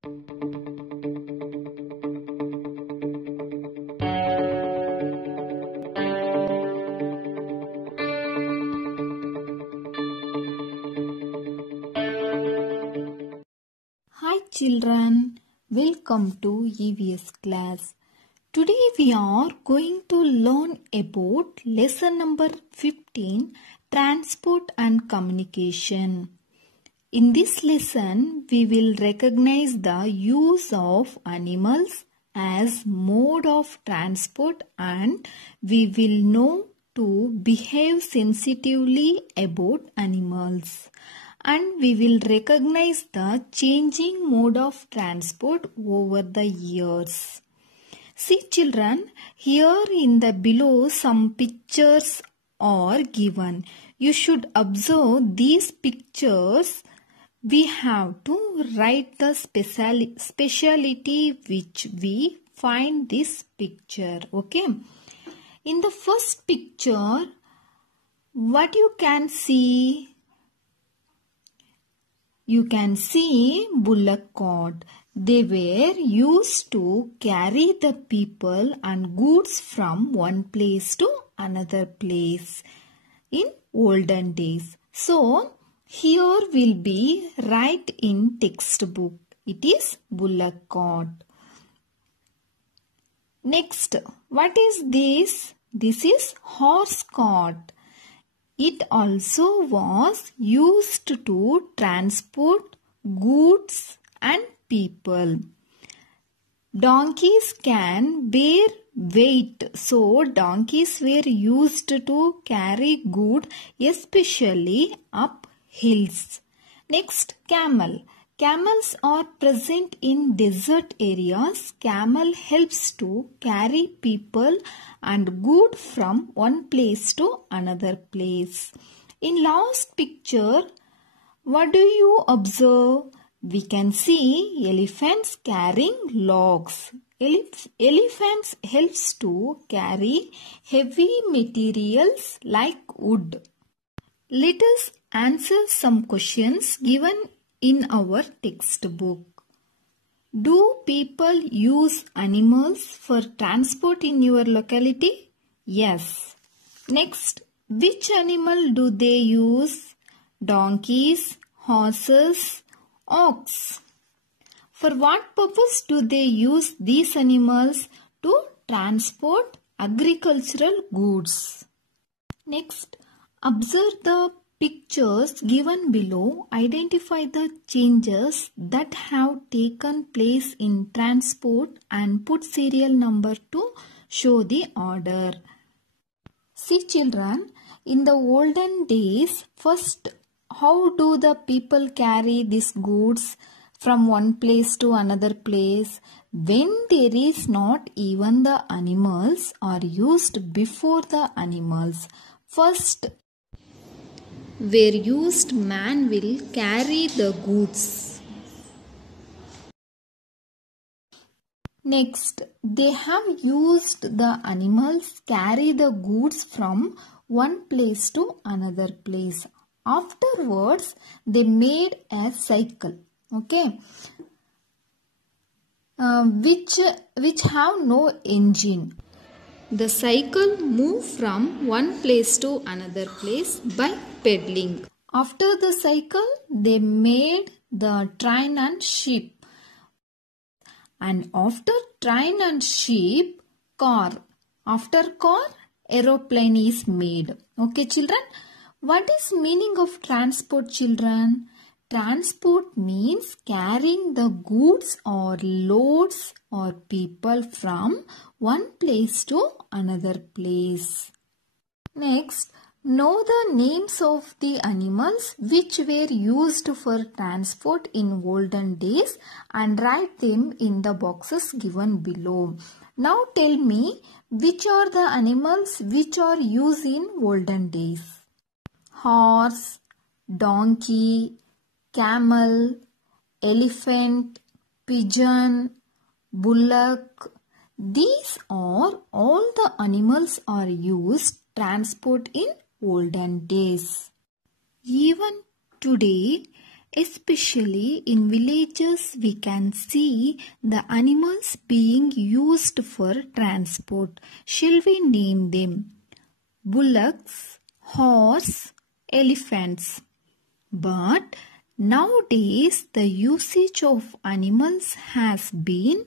Hi children, welcome to EVS class. Today we are going to learn about lesson number 15, Transport and Communication. In this lesson, we will recognize the use of animals as mode of transport and we will know to behave sensitively about animals. And we will recognize the changing mode of transport over the years. See children, here in the below some pictures are given. You should observe these pictures. We have to write the speciality which we find this picture. Okay. In the first picture, what you can see? You can see bullock cart. They were used to carry the people and goods from one place to another place in olden days. So, here will be right in textbook. It is bullock cart. Next, what is this? This is horse cart. It also was used to transport goods and people. Donkeys can bear weight, so donkeys were used to carry goods, especially up hills. Next, camel. Camels are present in desert areas. Camel helps to carry people and goods from one place to another place. In last picture, what do you observe? We can see elephants carrying logs. Elephants helps to carry heavy materials like wood. Let us answer some questions given in our textbook. Do people use animals for transport in your locality? Yes. Next, which animal do they use? Donkeys, horses, ox. For what purpose do they use these animals? To transport agricultural goods. Next, observe the pictures given below. Identify the changes that have taken place in transport and put serial number to show the order. See children, in the olden days, first how do the people carry these goods from one place to another place? When there is not even the animals are used before the animals. First, where used man will carry the goods. Next, they have used the animals carry the goods from one place to another place. Afterwards, they made a cycle, okay, which have no engine. The cycle moved from one place to another place by pedaling. After the cycle, they made the train and ship. And after train and ship, car. After car, aeroplane is made. Okay, children? What is meaning of transport, children? Transport means carrying the goods or loads or people from one place to another place. Next, know the names of the animals which were used for transport in olden days and write them in the boxes given below. Now tell me which are the animals which are used in olden days. Horse, donkey, camel, elephant, pigeon, bullock. These are all the animals are used transport in olden days. Even today, Especially in villages, we can see the animals being used for transport. Shall we name them? Bullocks, horse, elephants. But nowadays, the usage of animals has been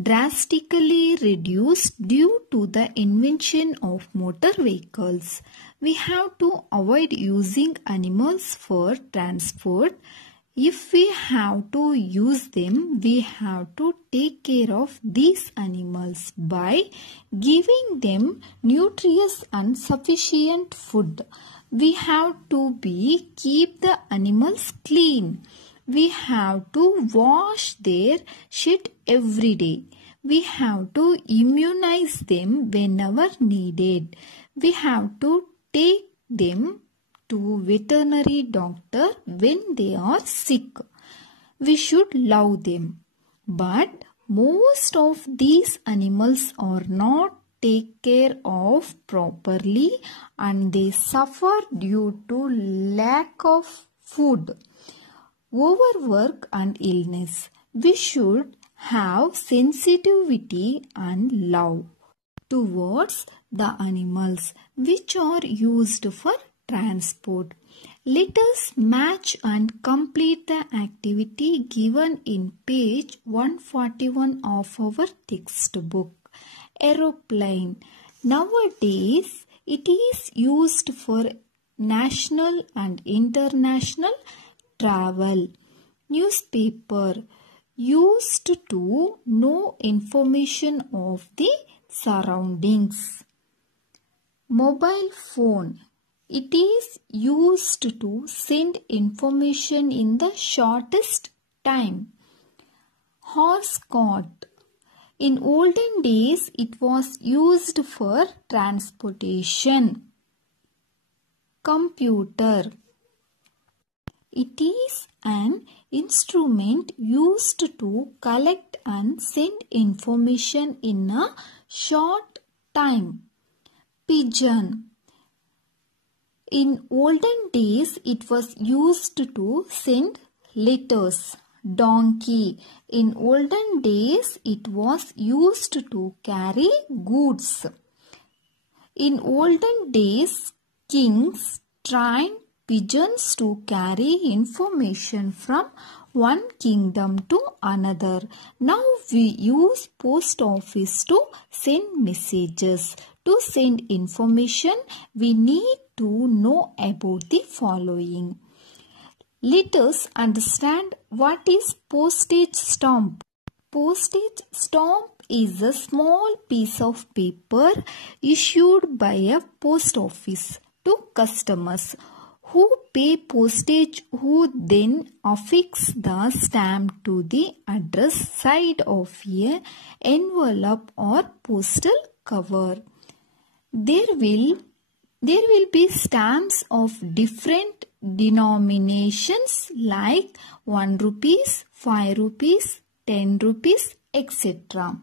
drastically reduced due to the invention of motor vehicles. We have to avoid using animals for transport. If we have to use them, we have to take care of these animals by giving them nutritious and sufficient food. We have to keep the animals clean. We have to wash their shit every day. We have to immunize them whenever needed. We have to take them to veterinary doctor when they are sick. We should love them. But most of these animals are not taken care of properly and they suffer due to lack of food, overwork and illness. We should have sensitivity and love towards the animals which are used for transport. Let us match and complete the activity given in page 141 of our textbook. Aeroplane. Nowadays, it is used for national and international travel. Newspaper. Used to know information of the surroundings. Mobile phone. It is used to send information in the shortest time. Horse cart. In olden days, it was used for transportation. Computer. It is an instrument used to collect and send information in a short time. Pigeon. In olden days, it was used to send letters. Donkey. In olden days, it was used to carry goods. In olden days, kings trained pigeons to carry information from one kingdom to another. Now we use post office to send messages. To send information, we need to know about the following. Let us understand what is postage stamp. Postage stamp is a small piece of paper issued by a post office to customers who pay postage, who then affix the stamp to the address side of an envelope or postal cover. There will be stamps of different denominations like 1 rupees, 5 rupees, 10 rupees, etc.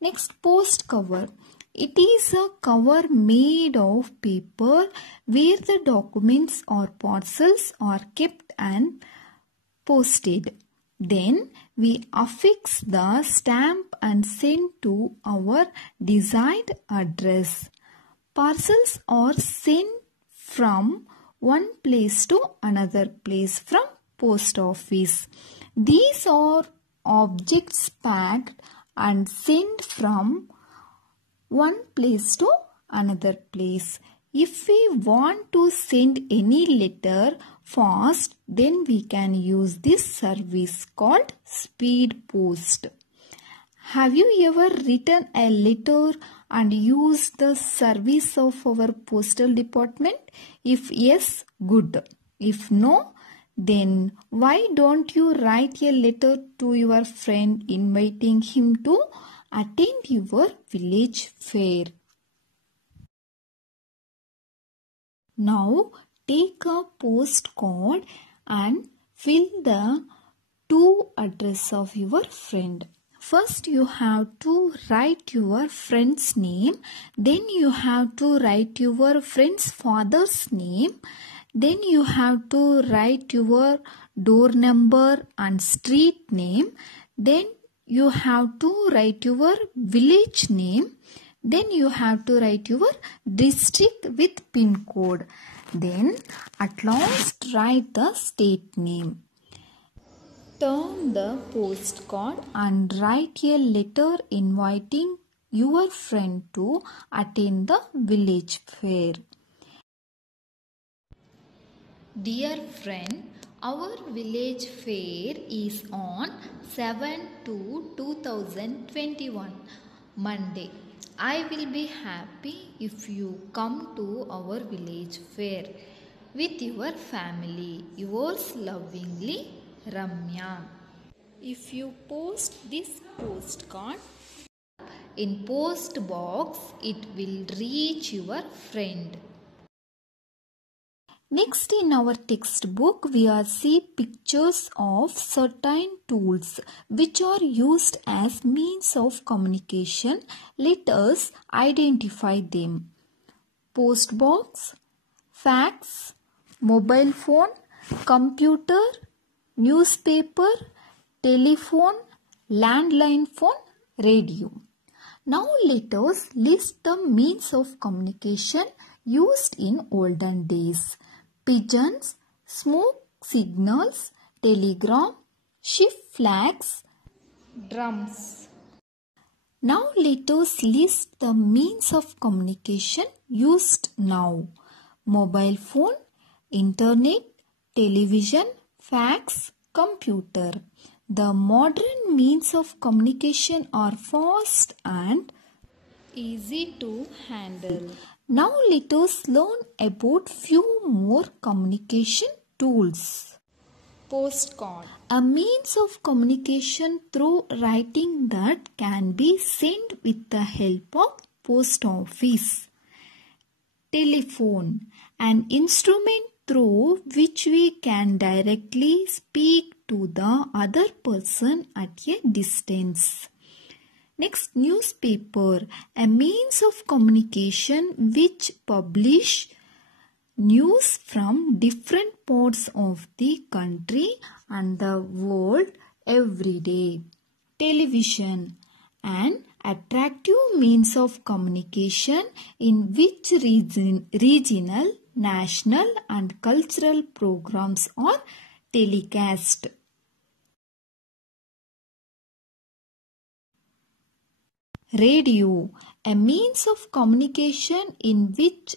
Next, post cover. It is a cover made of paper where the documents or parcels are kept and posted. Then we affix the stamp and send to our desired address. Parcels are sent from one place to another place from post office. These are objects packed and sent from one place to another place. If we want to send any letter fast, then we can use this service called speed post. Have you ever written a letter and used the service of our postal department? If yes, good. If no, then why don't you write a letter to your friend inviting him to attend your village fair? Now take a postcard and fill the to address of your friend. First you have to write your friend's name, then you have to write your friend's father's name, then you have to write your door number and street name. Then you have to write your village name. Then you have to write your district with pin code. Then at last write the state name. Turn the postcard and write a letter inviting your friend to attend the village fair. Dear friend, our village fair is on 7/2/2021, Monday. I will be happy if you come to our village fair with your family. Yours lovingly, Ramya. If you post this postcard in post box, it will reach your friend. Next, in our textbook, we are see pictures of certain tools which are used as means of communication. Let us identify them. Post box, fax, mobile phone, computer, newspaper, telephone, landline phone, radio. Now let us list the means of communication used in olden days. Pigeons, smoke signals, telegram, ship flags, drums. Now let us list the means of communication used now. Mobile phone, internet, television, fax, computer. The modern means of communication are fast and easy to handle. Now let us learn about few more communication tools. Postcard. A means of communication through writing that can be sent with the help of post office. Telephone. An instrument through which we can directly speak to the other person at a distance. Next, newspaper, a means of communication which publish news from different parts of the country and the world every day. Television, an attractive means of communication in which regional, national and cultural programs are telecast. Radio, a means of communication in which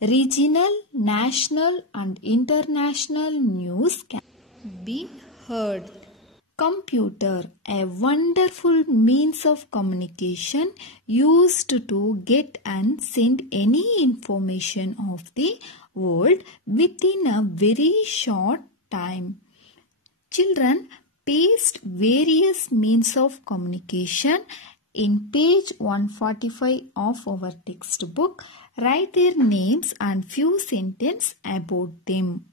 regional, national and international news can be heard. Computer, a wonderful means of communication used to get and send any information of the world within a very short time. Children, paste various means of communication in page 145 of our textbook. Write their names and few sentences about them.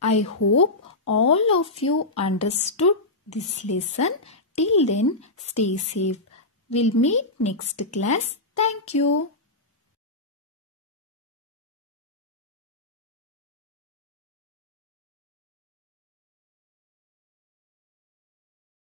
I hope all of you understood this lesson. Till then, stay safe. We'll meet next class. Thank you.